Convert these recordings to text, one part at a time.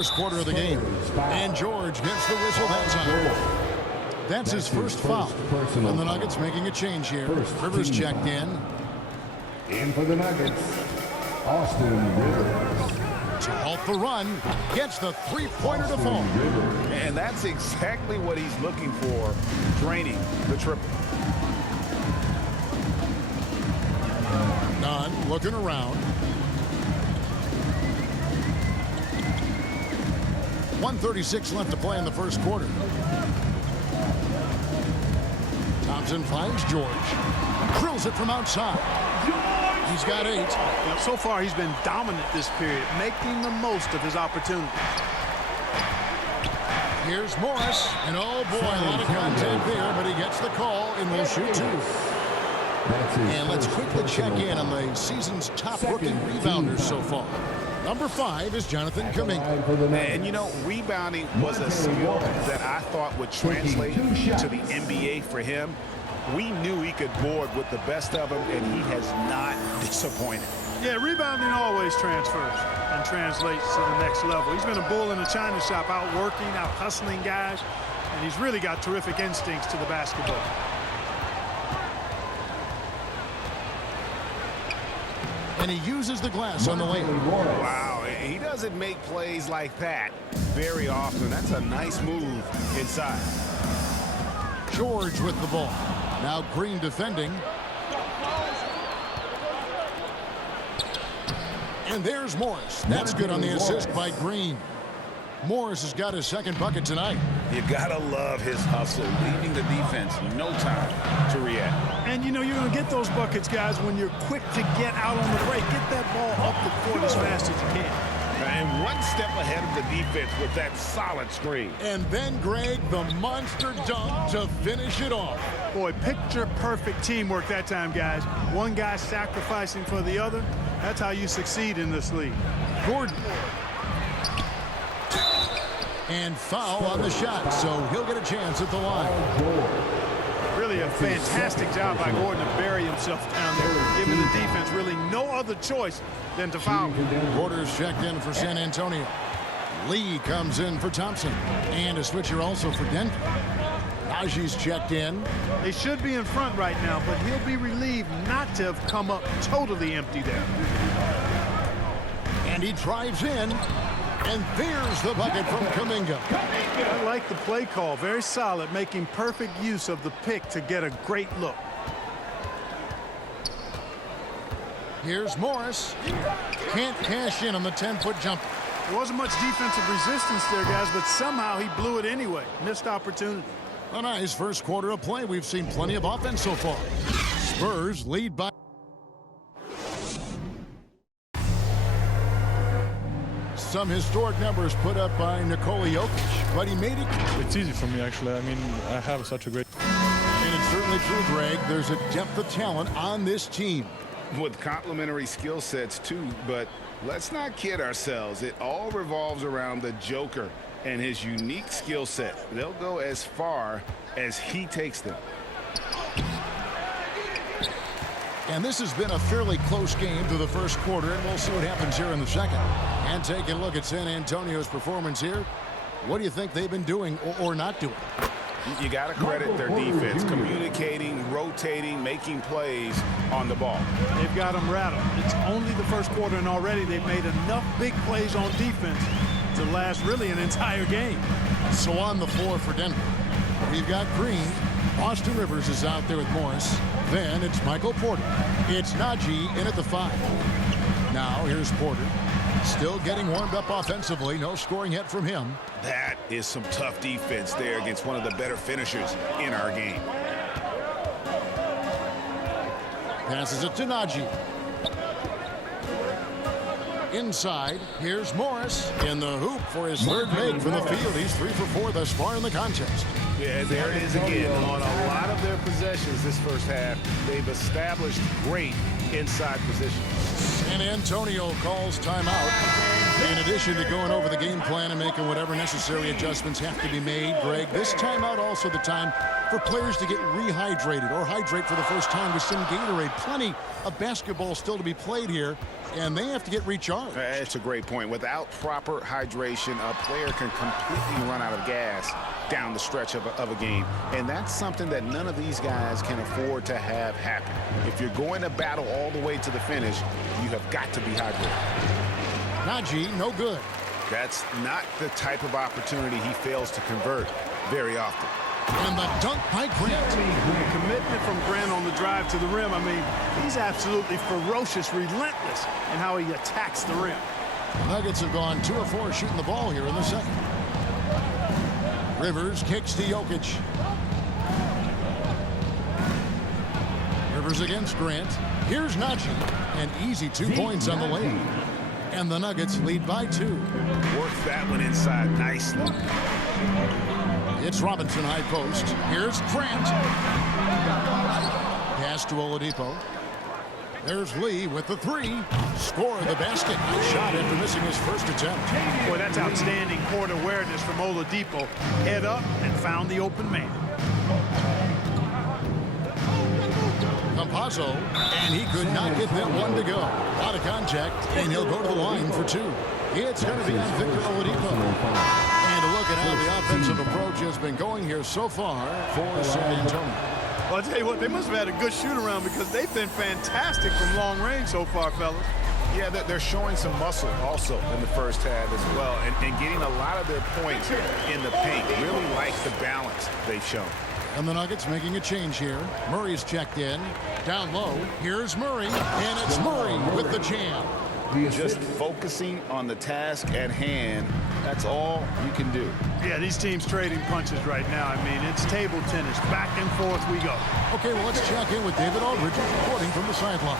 First quarter of the game, and George gets the whistle that time. That's his first foul. And the Nuggets making a change here. Rivers checked in. In for the Nuggets, Austin Rivers. To halt the run, gets the three-pointer to fall. And that's exactly what he's looking for, draining the triple. Nunn looking around. 1:36 left to play in the first quarter. Thompson finds George. Drills it from outside. He's got 8. So far, he's been dominant this period, making the most of his opportunity. Here's Morris. And oh boy, a lot of contact there, but he gets the call and will shoot 2. And let's quickly check in on the season's top rookie rebounders so far. Number 5 is Jonathan Kuminga. And you know, rebounding was a skill that I thought would translate to the NBA for him. We knew he could board with the best of them, and he has not disappointed. Yeah, rebounding always transfers and translates to the next level. He's been a bull in a china shop, out working, out hustling guys, and he's really got terrific instincts to the basketball. And he uses the glass on the lane. Wow, he doesn't make plays like that very often. That's a nice move inside. George with the ball. Now Green defending. And there's Morris. That's good on the assist by Green. Morris has got his second bucket tonight. You gotta love his hustle, leaving the defense no time to react. And you know you're going to get those buckets, guys, when you're quick to get out on the break. Get that ball up the court as fast as you can. And one step ahead of the defense with that solid screen. And then, Greg, the monster dunk to finish it off. Boy, picture-perfect teamwork that time, guys. One guy sacrificing for the other. That's how you succeed in this league. Gordon. And foul on the shot, so he'll get a chance at the line. Really a fantastic job by Gordon to bury himself down there, giving the defense really no other choice than to foul. Porter's checked in for San Antonio. Lee comes in for Thompson. And a switcher also for Denver. Najee's checked in. They should be in front right now, but he'll be relieved not to have come up totally empty there. And he drives in. And there's the bucket from Kuminga. I like the play call. Very solid, making perfect use of the pick to get a great look. Here's Morris. Can't cash in on the 10-foot jumper. There wasn't much defensive resistance there, guys, but somehow he blew it anyway. Missed opportunity. A nice first quarter of play. We've seen plenty of offense so far. Spurs lead by. Some historic numbers put up by Nikola Jokic, but he made it. It's easy for me, actually. I mean, I have such a great. And it's certainly true, Greg. There's a depth of talent on this team. With complementary skill sets, too, but let's not kid ourselves. It all revolves around the Joker and his unique skill set. They'll go as far as he takes them. And this has been a fairly close game through the first quarter, and we'll see what happens here in the second. And taking a look at San Antonio's performance here, what do you think they've been doing or not doing? You got to credit their defense, communicating, rotating, making plays on the ball. They've got them rattled. It's only the first quarter, and already they've made enough big plays on defense to last really an entire game. So on the floor for Denver, we've got Green. Austin Rivers is out there with Morris. Then it's Michael Porter. It's Najee in at the 5. Now here's Porter. Still getting warmed up offensively. No scoring yet from him. That is some tough defense there against one of the better finishers in our game. Passes it to Najee. Inside, here's Morris in the hoop for his third make from the field. He's 3 for 4 thus far in the contest. Yeah, there it is again. On a lot of their possessions this first half, they've established great inside position. San Antonio calls timeout. In addition to going over the game plan and making making whatever necessary adjustments have to be made, Greg. This timeout also the time for players to get rehydrated or hydrate for the first time with some Gatorade. Plenty of basketball still to be played here, and they have to get recharged. That's a great point. Without proper hydration, a player can completely run out of gas down the stretch of a game. And that's something that none of these guys can afford to have happen. If you're going to battle all the way to the finish, you have got to be hydrated. Najee, no good. That's not the type of opportunity he fails to convert very often. And the dunk by Grant. The commitment from Grant on the drive to the rim, I mean, he's absolutely ferocious, relentless in how he attacks the rim. The Nuggets have gone 2 of 4 shooting the ball here in the second. Rivers kicks to Jokic. Rivers against Grant. Here's Najee. An easy 2 points on the layup. And the Nuggets lead by 2. Works that one inside nicely. It's Robinson high post. Here's Grant. Pass to Oladipo. There's Lee with the 3. Score the basket. Shot after missing his first attempt. Boy, that's outstanding court awareness from Oladipo. Head up and found the open man. Campazzo, and he could not get that one to go. Out of contact, and he'll go to the line for 2. It's going to be on Victor Oladipo. And a look at how the offensive approach has been going here so far for San Antonio. Well, I'll tell you what, they must have had a good shoot-around because they've been fantastic from long range so far, fellas. Yeah, they're showing some muscle also in the first half as well, and getting a lot of their points in the paint. Really like the balance they've shown. And the Nuggets making a change here. Murray's checked in. Down low, here's Murray, and it's Murray with the jam. Just focusing on the task at hand, that's all you can do. Yeah, these teams trading punches right now. I mean, it's table tennis. Back and forth we go. Okay, well, let's check in with David Aldridge reporting from the sideline.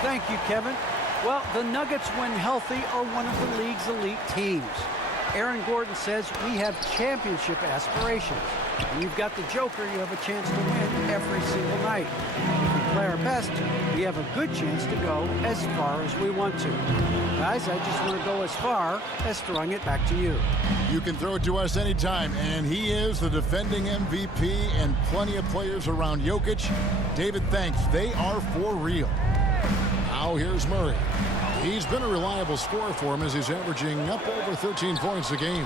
Thank you, Kevin. Well, the Nuggets, when healthy, are one of the league's elite teams. Aaron Gordon says we have championship aspirations. When you've got the Joker, you have a chance to win every single night. If we play our best, we have a good chance to go as far as we want to. Guys, I just want to go as far as throwing it back to you. You can throw it to us anytime, and he is the defending MVP and plenty of players around Jokic. David, thanks. They are for real. Now here's Murray. He's been a reliable scorer for him as he's averaging up over 13 points a game.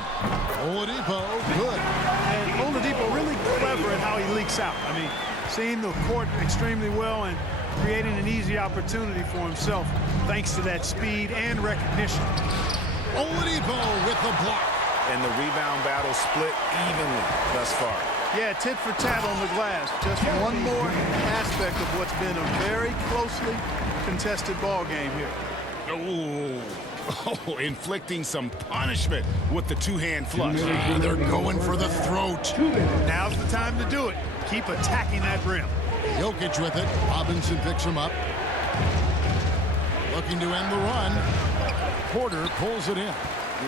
Oladipo, good. And Oladipo really clever at how he leaks out. I mean, seeing the court extremely well and creating an easy opportunity for himself thanks to that speed and recognition. Oladipo with the block. And the rebound battle split evenly thus far. Yeah, tit for tat on the glass. Just one more aspect of what's been a very closely contested ball game here. Oh, inflicting some punishment with the 2-hand flush. They're going for the throat. Now's the time to do it. Keep attacking that rim. Jokic with it. Robinson picks him up. Looking to end the run. Porter pulls it in.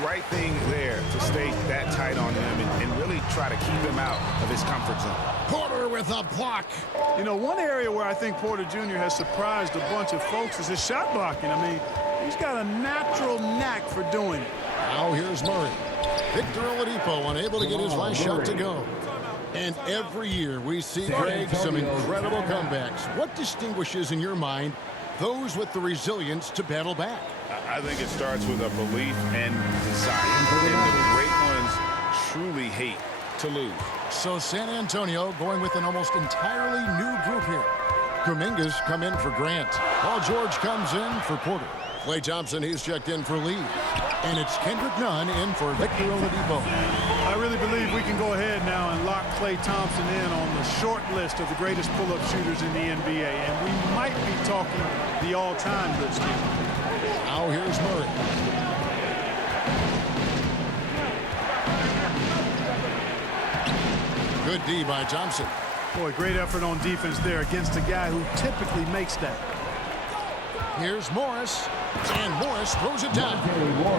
Right thing there to stay that tight on him and really try to keep him out of his comfort zone. Porter with a block. You know, one area where I think Porter Jr. has surprised a bunch of folks is his shot blocking. I mean, he's got a natural knack for doing it. Now here's Murray. Victor Oladipo unable to get his last shot to go. And every year we see, Greg, some incredible comebacks. What distinguishes in your mind those with the resilience to battle back? I think it starts with a belief and desire. And the great ones truly hate to lose. So San Antonio going with an almost entirely new group here. Kuminga's come in for Grant. Paul George comes in for Porter. Klay Thompson, he's checked in for Lee. And it's Kendrick Nunn in for Victor Oladipo. I really believe we can go ahead now and lock Klay Thompson in on the short list of the greatest pull-up shooters in the NBA. And we might be talking the all-time list here. Now here's Murray. Good D by Thompson. Boy, great effort on defense there against a guy who typically makes that. Here's Morris. And Morris throws it down.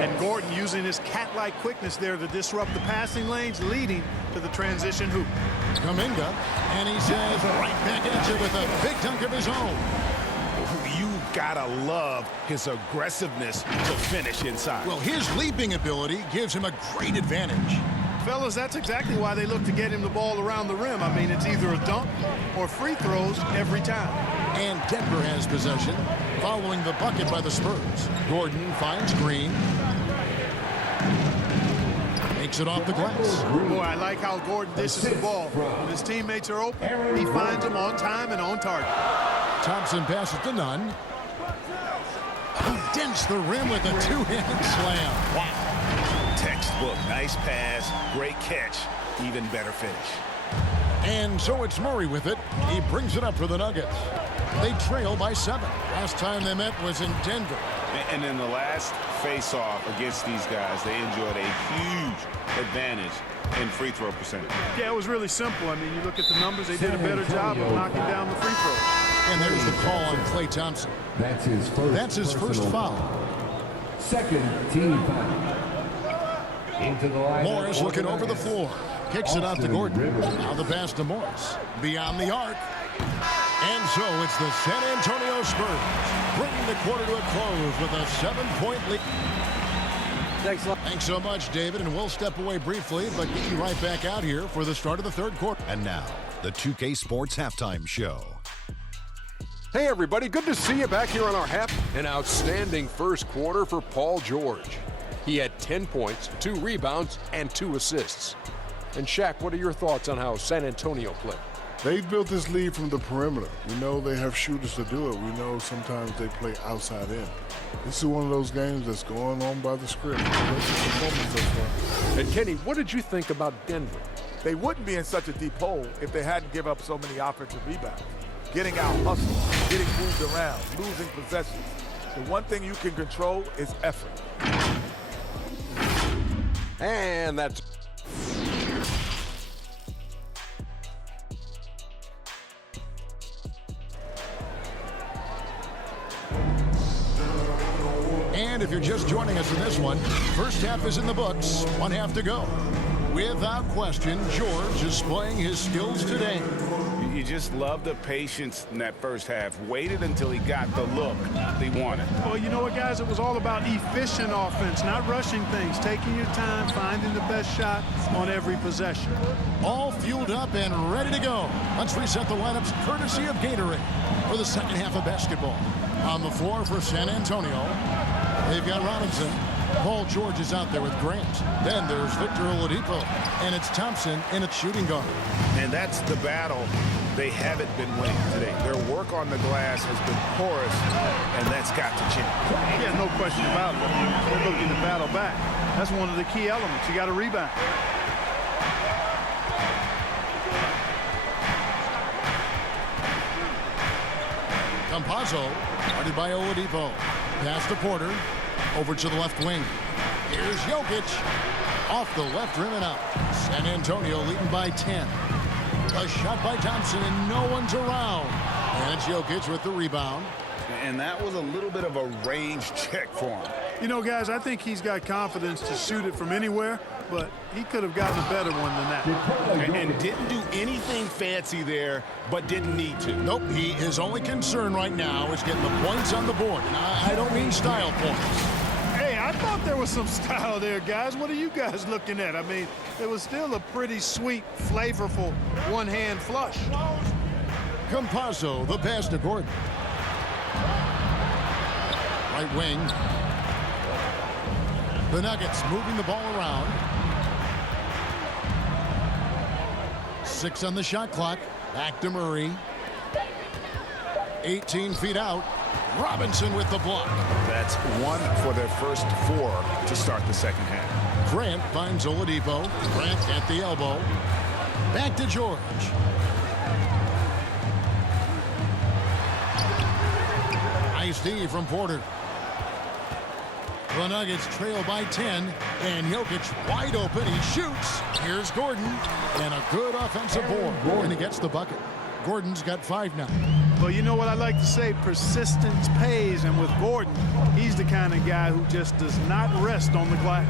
And Gordon using his cat-like quickness there to disrupt the passing lanes, leading to the transition hoop. Kuminga, and he says right back at you with a big dunk of his own. You gotta love his aggressiveness to finish inside. Well, his leaping ability gives him a great advantage. Fellas, that's exactly why they look to get him the ball around the rim. I mean, it's either a dunk or free throws every time. And Denver has possession following the bucket by the Spurs. Gordon finds Green. Makes it off the glass. Boy, I like how Gordon dishes the ball. When his teammates are open, he finds them on time and on target. Thompson passes to Nunn. Who dents the rim with a two-handed slam. Wow. Textbook, nice pass, great catch, even better finish. And so it's Murray with it. He brings it up for the Nuggets. They trail by 7. Last time they met was in Denver. And in the last face-off against these guys, they enjoyed a huge advantage in free throw percentage. Yeah, it was really simple. I mean, you look at the numbers, they did a better job of knocking down the free throws. And there's the call on Klay Thompson. That's his first foul. Second team foul. Into the line. Morris looking over the floor. Kicks it out to Gordon. Now the pass to Morris. Beyond the arc. And so it's the San Antonio Spurs bringing the quarter to a close with a 7-point lead. Thanks a lot. Thanks so much, David. And we'll step away briefly, but get you right back out here for the start of the third quarter. And now, the 2K Sports Halftime Show. Hey everybody, good to see you back here on our an outstanding first quarter for Paul George. He had 10 points, 2 rebounds, and 2 assists. And Shaq, what are your thoughts on how San Antonio played? They've built this lead from the perimeter. We know they have shooters to do it. We know sometimes they play outside in. This is one of those games that's going on by the script. And Kenny, what did you think about Denver? They wouldn't be in such a deep hole if they hadn't given up so many offensive rebounds. Getting out hustled, getting moved around, losing possessions. The one thing you can control is effort. And that's... And if you're just joining us in this one, first half is in the books, 1 half to go. Without question, George is displaying his skills today. You just love the patience in that first half. Waited until he got the look he wanted. Well, you know what, guys? It was all about efficient offense, not rushing things, taking your time, finding the best shot on every possession. All fueled up and ready to go. Let's reset the lineups courtesy of Gatorade for the second half of basketball. On the floor for San Antonio, they've got Robinson. Paul George is out there with Grant. Then there's Victor Oladipo. And it's Thompson in its shooting guard. And that's the battle they haven't been winning today. Their work on the glass has been porous, and that's got to change. Yeah, no question about it. They're looking to battle back. That's one of the key elements. You got to rebound. Campazzo, guarded by Oladipo. Pass to Porter. Over to the left wing. Here's Jokic. Off the left rim and out. San Antonio leading by 10. A shot by Thompson and no one's around. And it's Jokic with the rebound. And that was a little bit of a range check for him. You know, guys, I think he's got confidence to shoot it from anywhere, but he could have gotten a better one than that. And didn't do anything fancy there, but didn't need to. Nope, his only concern right now is getting the points on the board. And I don't mean style points. Hey, I thought there was some style there, guys. What are you guys looking at? I mean, it was still a pretty sweet, flavorful one-hand flush. Campazzo, the pass to Gordon. Right wing. The Nuggets moving the ball around. 6 on the shot clock. Back to Murray. 18 feet out. Robinson with the block. That's 1 for their first 4 to start the second half. Grant finds Oladipo. Grant at the elbow. Back to George. Nice D from Porter. The Nuggets trail by 10, and Jokic wide open. He shoots. Here's Gordon, and a good offensive board, and he gets the bucket. Gordon's got 5 now. Well, you know what I like to say? Persistence pays, and with Gordon, he's the kind of guy who just does not rest on the glass.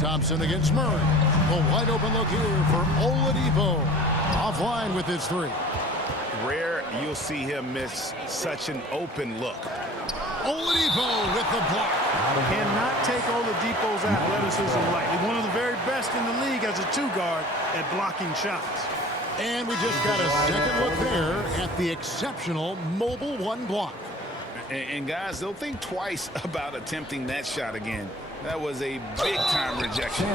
Thompson against Murray. A wide open look here for Oladipo. Offline with his 3. rare you'll see him miss such an open look. Oladipo with the block. Cannot take Oladipo's athleticism lightly. One of the very best in the league as a two-guard at blocking shots. And we just got a second look there at the exceptional mobile one block. And guys, they'll think twice about attempting that shot again. That was a big-time rejection.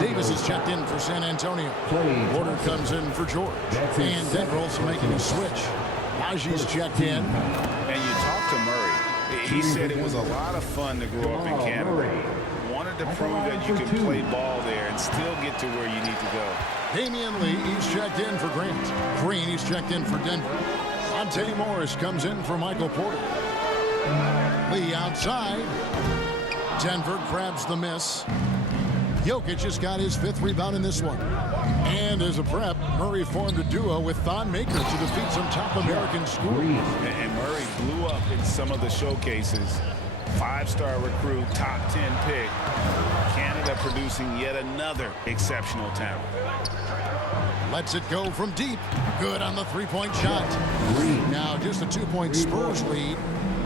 Davis is checked in for San Antonio. Porter comes in for George. And Denver also making a switch. Najee's checked in. And you talk to Murray. He said it was a lot of fun to grow up in Canada. Wanted to prove that you could play ball there and still get to where you need to go. Damian Lee, he's checked in for Grant. Green, he's checked in for Denver. Monte Morris comes in for Michael Porter. Lee outside. Denver grabs the miss. Jokic has got his 5th rebound in this one. And as a prep, Murray formed a duo with Thon Maker to defeat some top American schools. And Murray blew up in some of the showcases. 5-star recruit, top 10 pick. Canada producing yet another exceptional talent. Lets it go from deep. Good on the three-point shot. Now just a 2-point Spurs lead.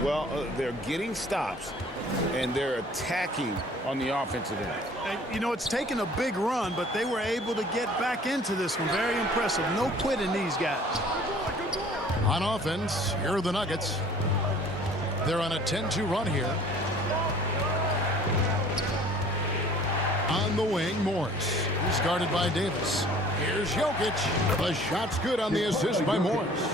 Well, they're getting stops, and they're attacking on the offensive end. And, you know, it's taken a big run, but they were able to get back into this one. Very impressive. No quitting these guys. On offense, here are the Nuggets. They're on a 10-2 run here. On the wing, Morris. He's guarded by Davis. Here's Jokic. The shot's good on the assist by Morris.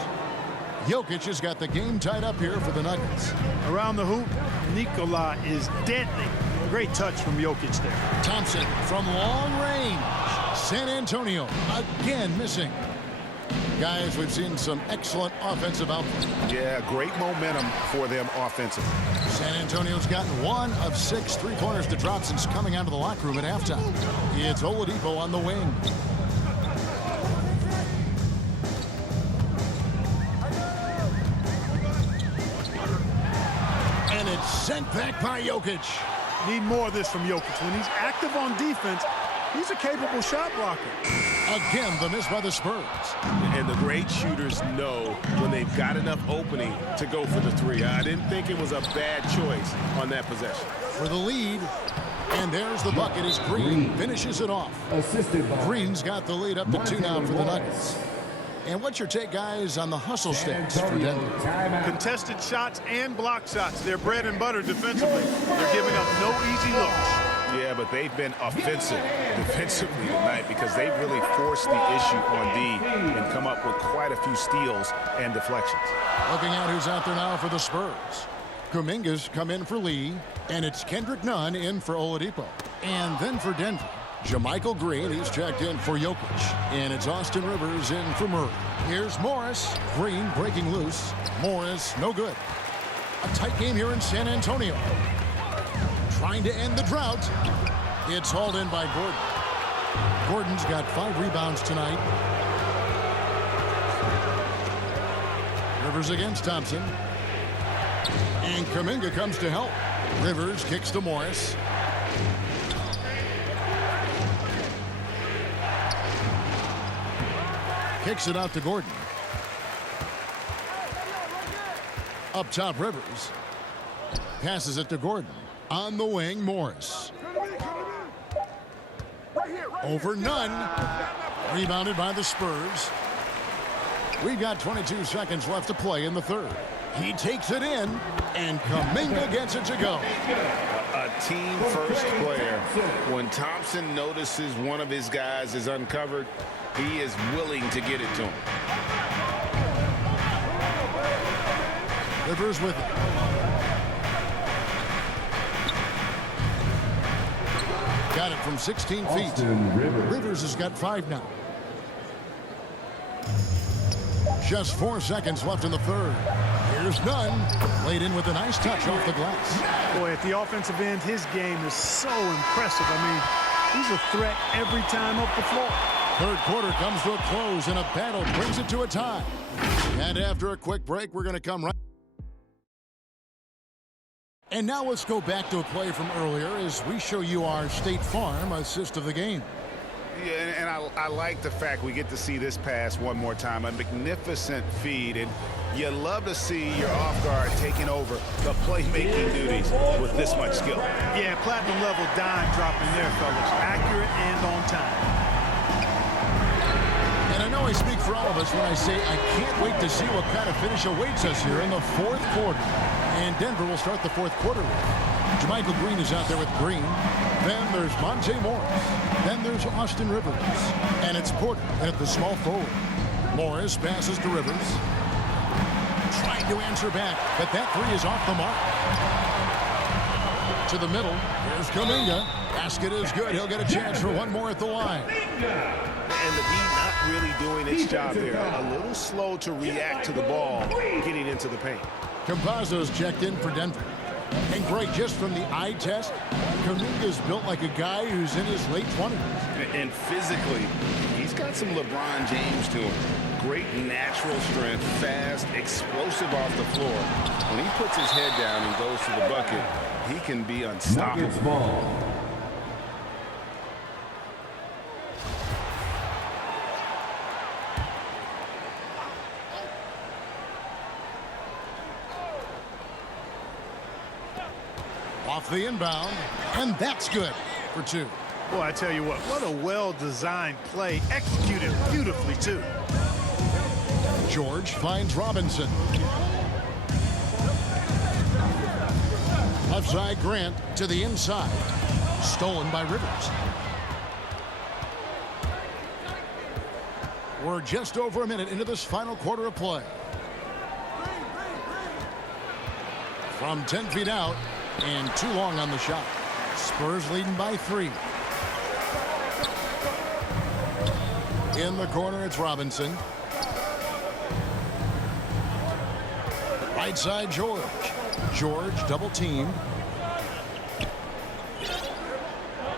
Jokic has got the game tied up here for the Nuggets. Around the hoop, Nikola is deadly. Great touch from Jokic there. Thompson from long range. San Antonio again missing. Guys, we've seen some excellent offensive output. Yeah, great momentum for them offensively. San Antonio's gotten 1 of 6 3-pointers to drop since coming out of the locker room at halftime. It's Oladipo on the wing. And it's sent back by Jokic. Need more of this from Jokic. When he's active on defense, he's a capable shot blocker. Again, the miss by the Spurs. And the great shooters know when they've got enough opening to go for the three. I didn't think it was a bad choice on that possession. For the lead. And there's the bucket as Green finishes it off. Assisted by Green's got the lead up to 2 now for the Nuggets. And what's your take, guys, on the hustle stats for Denver? Contested shots and block shots. They're bread and butter defensively. They're giving up no easy looks. Yeah, but they've been offensive defensively tonight because they've really forced the issue on D and come up with quite a few steals and deflections. Looking at who's out there now for the Spurs. Kuminga's come in for Lee, and it's Kendrick Nunn in for Oladipo. And then for Denver, JaMychal Green, he's checked in for Jokic. And it's Austin Rivers in for Murray. Here's Morris. Green breaking loose. Morris, no good. A tight game here in San Antonio. Trying to end the drought. It's hauled in by Gordon. Gordon's got 5 rebounds tonight. Rivers against Thompson. And Kuminga comes to help. Rivers kicks to Morris. Kicks it out to Gordon. Up top, Rivers. Passes it to Gordon. On the wing, Morris. Over Nunn. Rebounded by the Spurs. We've got 22 seconds left to play in the third. He takes it in, and Kuminga gets it to go. A team-first player. When Thompson notices one of his guys is uncovered, he is willing to get it to him. Rivers with it. Got it from 16 feet. Rivers has got 5 now. Just 4 seconds left in the third. Here's Nunn. Laid in with a nice touch off the glass. Boy, at the offensive end, his game is so impressive. I mean, he's a threat every time up the floor. Third quarter comes to a close, and a battle brings it to a tie. And after a quick break, we're going to come right. And now let's go back to a play from earlier as we show you our State Farm assist of the game. Yeah, and I like the fact we get to see this pass one more time. A magnificent feed, and you love to see your off guard taking over the playmaking duties with this much skill. Yeah, platinum level dime dropping there, fellas. Accurate and on time. And I know I speak for all of us when I say I can't wait to see what kind of finish awaits us here in the fourth quarter. And Denver will start the fourth quarter with JaMychal Green is out there with Green. Then there's Monte Morris. Then there's Austin Rivers. And it's Porter at the small forward. Morris passes to Rivers. Trying to answer back, but that three is off the mark. To the middle. Here's Kuminga. Basket is good. He'll get a chance for one more at the line. And the D not really doing its job there. A little slow to react to the ball getting into the paint. Campazzo's checked in for Denver. And Greg, just from the eye test, Kuminga's built like a guy who's in his late 20s. And physically, he's got some LeBron James to him. Great natural strength, fast, explosive off the floor. When he puts his head down and goes to the bucket, he can be unstoppable. Off the inbound, and that's good for two. Boy, I tell you what a well-designed play, executed beautifully, too. George finds Robinson. Left side, Grant to the inside. Stolen by Rivers. We're just over a minute into this final quarter of play. From 10 feet out, and too long on the shot. Spurs leading by 3. In the corner, it's Robinson. Right side, George. George double teamed.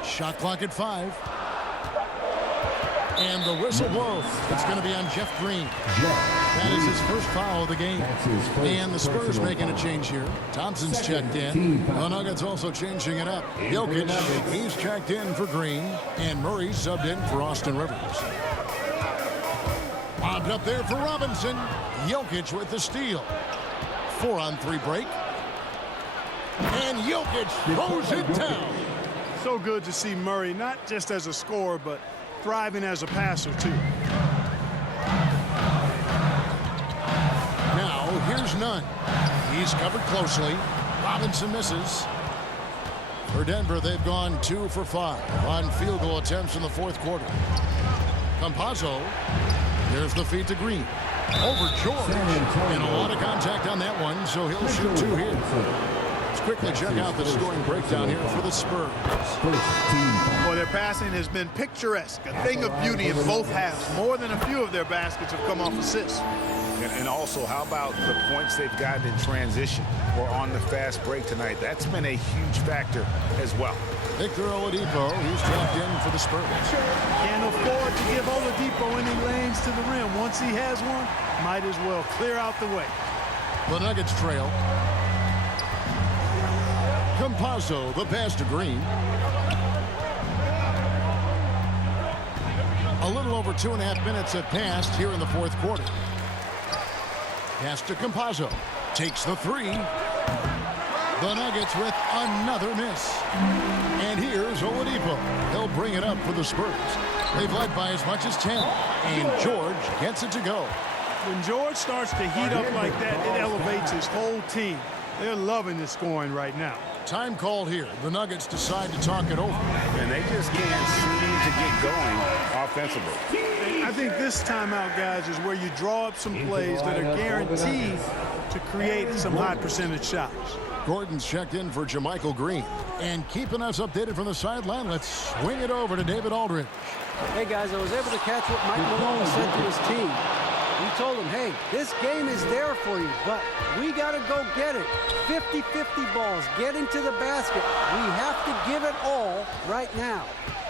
Shot clock at 5. And the whistle blows. It's going to be on Jeff Green. That is his first foul of the game. And the Spurs making a change here. Thompson's checked in. The Nuggets also changing it up. Jokic, he's checked in for Green. And Murray subbed in for Austin Rivers. Lobbed up there for Robinson. Jokic with the steal. 4-on-3 break. And Jokic throws it down. So good to see Murray, not just as a scorer, but thriving as a passer, too. Now, here's Nunn. He's covered closely. Robinson misses. For Denver, they've gone 2 for 5 on field goal attempts in the fourth quarter. Campazzo. There's the feed to Green. Over George. And a lot of contact on that one, so he'll shoot 2 here. Let's quickly check out the scoring breakdown here for the Spurs. Well, their passing has been picturesque, a thing of beauty in both halves. More than a few of their baskets have come off assists. And also, how about the points they've gotten in transition or on the fast break tonight? That's been a huge factor as well. Victor Oladipo, he's trapped in for the Spurs. Can't afford to give Oladipo any lanes to the rim. Once he has one, might as well clear out the way. The Nuggets trail. Campazzo, the pass to Green. A little over 2.5 minutes have passed here in the fourth quarter. Pass to Campazzo. Takes the 3. The Nuggets with another miss. And here's Oladipo. He'll bring it up for the Spurs. They've led by as much as 10. And George gets it to go. When George starts to heat up like that, it elevates his whole team. They're loving the scoring right now. Time called here. The Nuggets decide to talk it over. And they just can't seem to get going offensively. I think this timeout, guys, is where you draw up some plays that are guaranteed to create some high percentage shots. Gordon's checked in for JaMychal Green. And keeping us updated from the sideline, let's swing it over to David Aldridge. Hey, guys, I was able to catch what Mike Malone said to his team. He told them, hey, this game is there for you, but we got to go get it. 50-50 balls, getting to the basket. We have to give it all right now.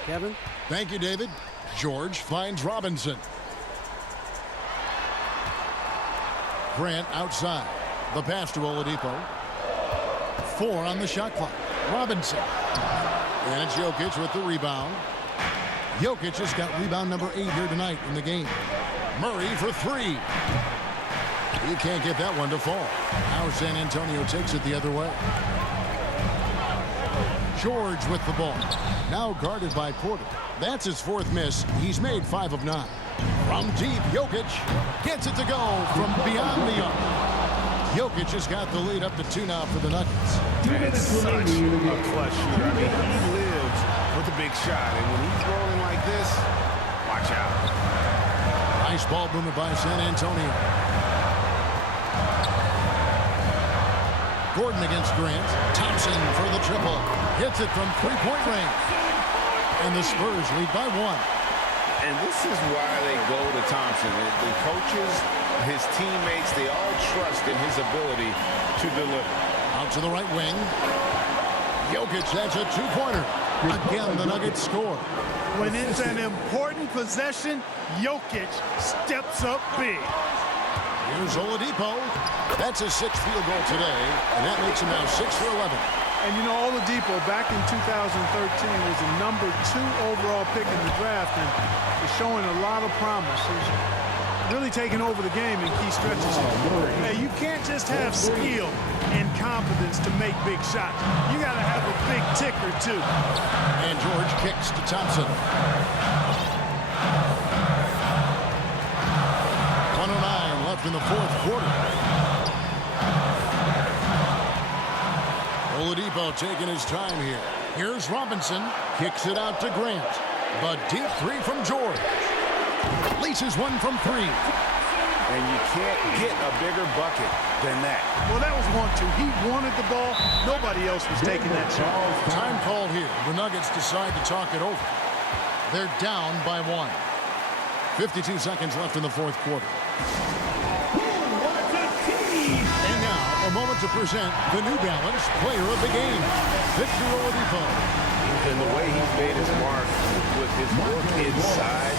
Kevin? Thank you, David. George finds Robinson. Grant outside. The pass to Oladipo. 4 on the shot clock. Robinson. And it's Jokic with the rebound. Jokic has got rebound number 8 here tonight in the game. Murray for 3. He can't get that one to fall. Now San Antonio takes it the other way. George with the ball. Now guarded by Porter. That's his 4th miss. He's made 5 of 9. From deep, Jokic gets it to go from beyond the arc. Jokic has got the lead up to 2 now for the Nuggets. That's such a clutch shooter. I mean, he lives for the big shot, and when he's rolling like this, watch out. Nice ball movement by San Antonio. Gordon against Grant. Thompson for the triple. Hits it from 3-point range. And the Spurs lead by 1. And this is why they go to Thompson. The coaches, his teammates, they all trust in his ability to deliver. Out to the right wing. Jokic, that's a 2-pointer. Again, the Nuggets score. When it's an important possession, Jokic steps up big. Here's Oladipo. That's his 6th field goal today, and that makes him now 6 for 11. And you know, Oladipo back in 2013 was the number 2 overall pick in the draft, and is showing a lot of promise. He's really taking over the game in key stretches. Hey, you can't just have skill and confidence to make big shots. You got to have a big ticker too. And George kicks to Thompson. 109 left in the 4th quarter. Oladipo taking his time here. Here's Robinson. Kicks it out to Grant. The deep 3 from George. Leases one from 3. And you can't get a bigger bucket than that. Well, that was 1-2. He wanted the ball. Nobody else was taking that shot. Time called here. The Nuggets decide to talk it over. They're down by 1. 52 seconds left in the 4th quarter. And now, a moment to present the New Balance Player of the Game, Victor Oladipo. And the way he's made his mark with his work inside,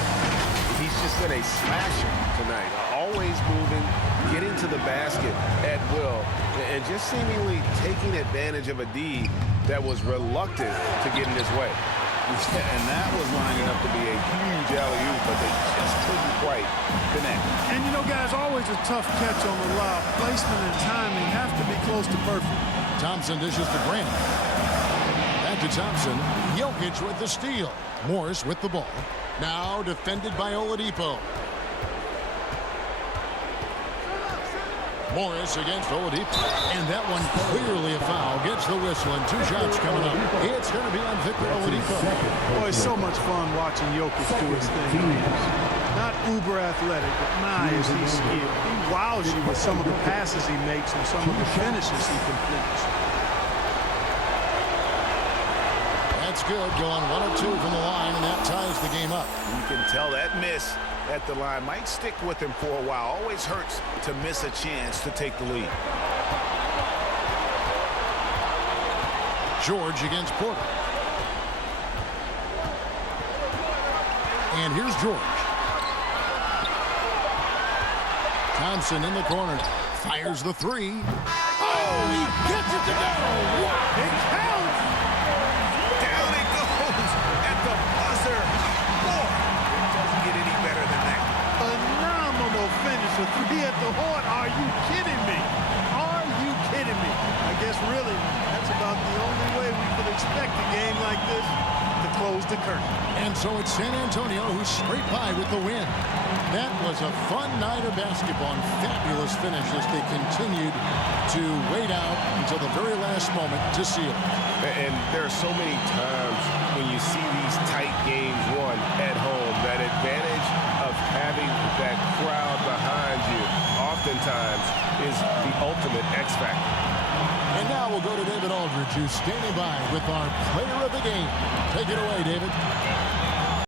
he's just been a slasher tonight. Always moving, getting to the basket at will, and just seemingly taking advantage of a D that was reluctant to get in his way. And that was lining up to be a huge alley-oop, but they just couldn't quite connect. And you know, guys, always a tough catch on the lob. Placement and timing have to be close to perfect. Thompson dishes to Grant. Back to Thompson. Jokic with the steal. Morris with the ball. Now defended by Oladipo. Morris against Oladipo. And that one clearly a foul. Gets the whistle and 2 shots coming up. It's going to be on Victor Oladipo. Boy, it's so much fun watching Jokic do his thing. Not uber athletic, but my, is he skilled. He wows you with some of the passes he makes and some of the finishes he completes. That's good. Going 1 of 2 from the line, and that ties the game up. You can tell that miss at the line might stick with him for a while. Always hurts to miss a chance to take the lead. George against Porter. And here's George. Thompson in the corner. Fires the 3. Oh, he gets it to go. It counts. Down it goes at the buzzer. Boy, it doesn't get any better than that. Phenomenal finish. A 3 at the horn. Are you kidding me? Are you kidding me? I guess really that's about the only way we could expect a game like this to close the curtain. And so it's San Antonio who scraped by with the win. That was a fun night of basketball and fabulous finish as they continued to wait out until the very last moment to seal. And there are so many times when you see these tight games won at home, that advantage of having that crowd behind you oftentimes is the ultimate X factor. And now we'll go to David Aldridge, who's standing by with our player of the game. Take it away, David.